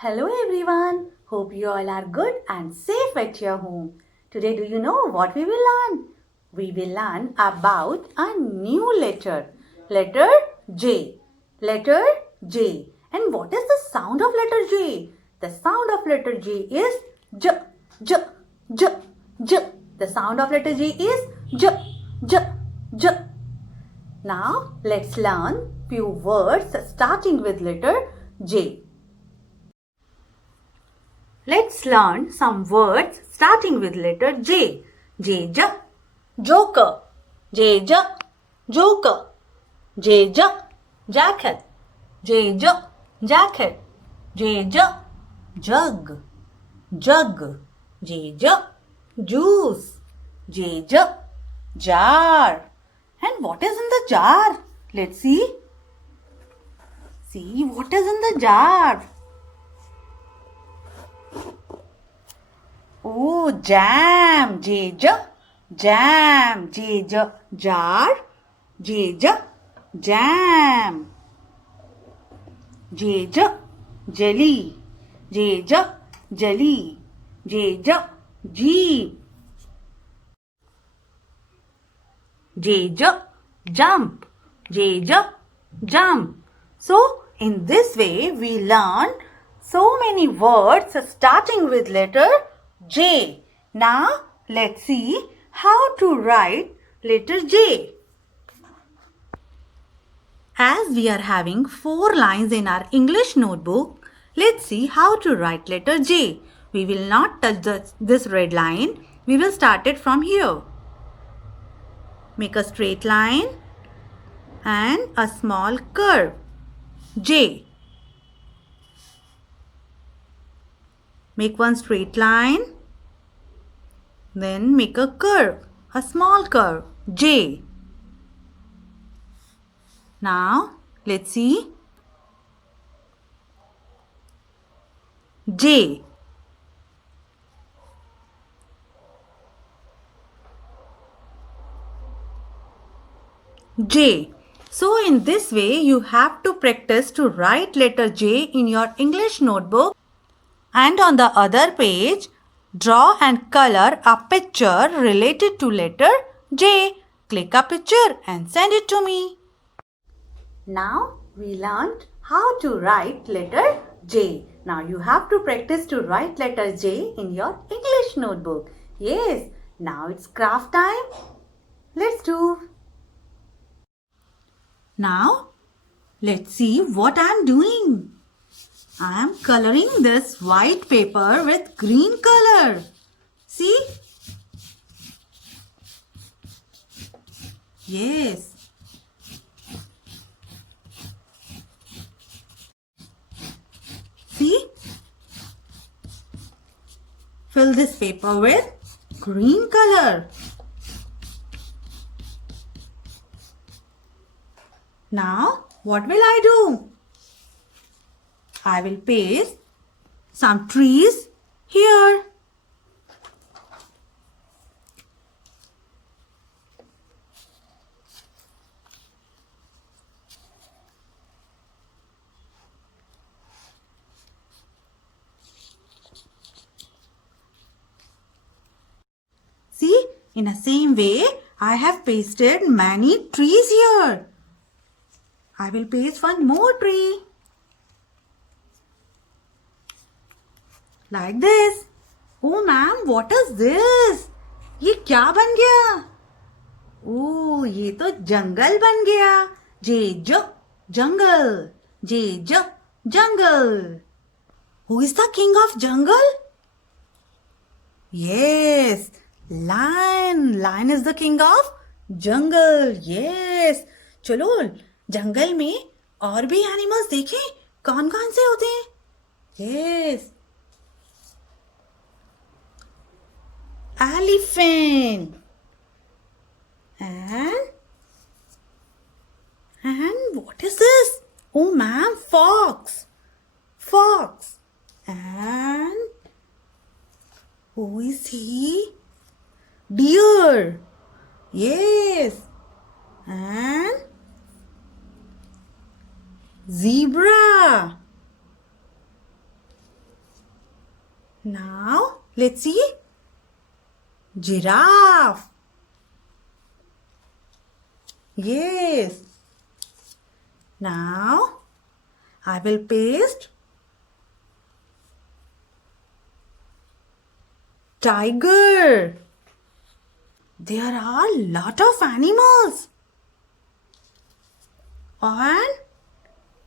Hello everyone. Hope you all are good and safe at your home. Today do you know what we will learn? We will learn about a new letter. Letter J. Letter J. And what is the sound of letter J? The sound of letter J is J, J, J, J. The sound of letter J is J, J, J. Now let's learn few words starting with letter J. Let's learn some words starting with letter J. J, J, joker. J, J, joker. J, J, jacket. J, J, jacket. J, J, jug. Jug. J, J, juice. J, J, jar. And what is in the jar? Let's see. See what is in the jar. Oh, jam. J, J, jam. J, J, jar. J, J, jam. J, J, jelly. J, J, jelly. J, J, jeep. J, J, jump. J, J, jump. So, in this way, we learn so many words starting with letter J. Now, let's see how to write letter J. As we are having 4 lines in our English notebook, let's see how to write letter J. We will not touch this red line. We will start it from here. Make a straight line and a small curve. J. Make one straight line. Then make a curve, a small curve. J. Now, let's see. J. J. So, in this way, you have to practice to write letter J in your English notebook. And on the other page, draw and color a picture related to letter J. Click a picture and send it to me. Now we learned how to write letter J. Now you have to practice to write letter J in your English notebook. Yes, now it's craft time. Let's do. Now let's see what I am doing. I am coloring this white paper with green color. See? Yes. See? Fill this paper with green color. Now, what will I do? I will paste some trees here. See, in the same way, I have pasted many trees here. I will paste one more tree. Like this. Oh ma'am, what is this? ये क्या बन गया? Oh, ये तो जंगल बन गया. J jungle. J jungle. Who is the king of jungle? Yes, lion. Lion is the king of jungle. Yes. चलो जंगल में और भी एनिमल्स देखें कौन कौन से होते हैं. Yes. Elephant. And what is this? Oh ma'am, fox. Fox. And who is he? Deer. Yes. And zebra. Now let's see. Giraffe. Yes. Now I will paste tiger. There are lot of animals. And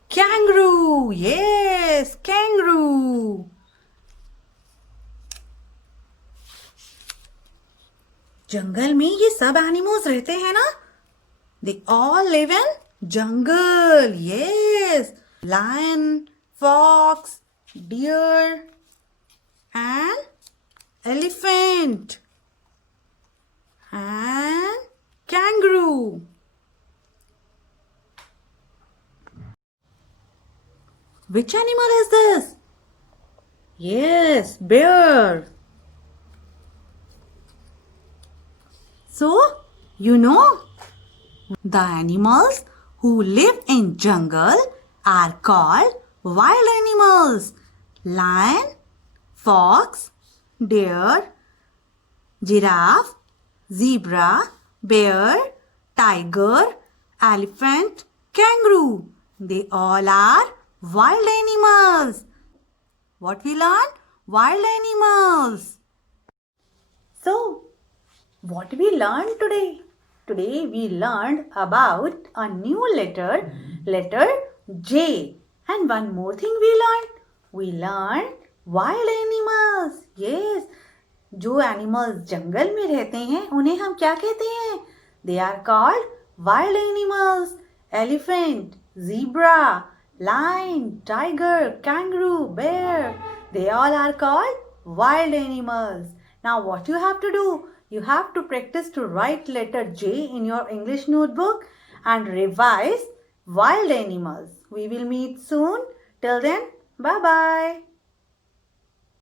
kangaroo. Yes, kangaroo. जंगल में ये सब animals रहते हैं ना? They all live in jungle. Yes. Lion, fox, deer and elephant and kangaroo. Which animal is this? Yes, bear. So, you know, the animals who live in jungle are called wild animals. Lion, fox, deer, giraffe, zebra, bear, tiger, elephant, kangaroo. They all are wild animals. What we learn? Wild animals. So, what we learned today? Today we learned about a new letter, letter J. And one more thing we learned wild animals. Yes, जो animals जंगल में रहते हैं उन्हें हम क्या कहते हैं? They are called wild animals. Elephant, zebra, lion, tiger, kangaroo, bear. They all are called wild animals. Now what you have to do? You have to practice to write letter J in your English notebook and revise wild animals. We will meet soon. Till then, bye-bye.